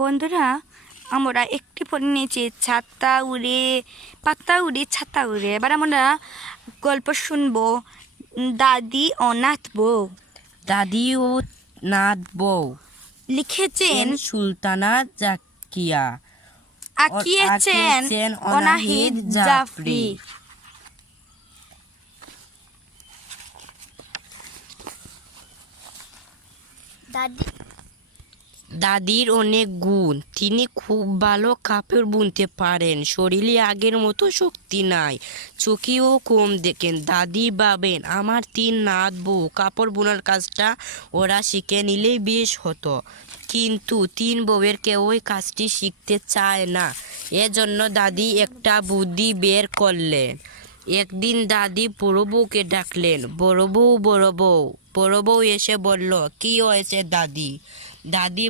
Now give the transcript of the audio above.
বন্ধুরা, আমরা একটি পড়ে নিয়েছি ছাতা উড়ে পাতা উড়ে ছাতা উড়ে। এবার আমরা গল্প শুনবো দাদি ও নাথ বউ। দাদি ও নাথ বউ লিখেছেন সুলতানা জাকিয়া, আঁকিয়েছেন অনাহিদ জাফরি। দাদির অনেক গুণ। তিনি খুব ভালো কাপড় বুনতে পারেন। শরীরে আগের মতো শক্তি নাই, চোখেও কম দেখেন। দাদি ভাবেন আমার 3 নাত বউ কাপড় বোনার কাজটা ওরা শিখে নিলেই বেশ হতো। কিন্তু 3 বউয়ের কেউই কাজটি শিখতে চায় না। এজন্য দাদি একটা বুদ্ধি বের করলেন। একদিন দাদি বড় বউকে ডাকলেন, বড় বউ বড় বউ। বড় বউ এসে বলল, কি হয়েছে দাদি? দাদি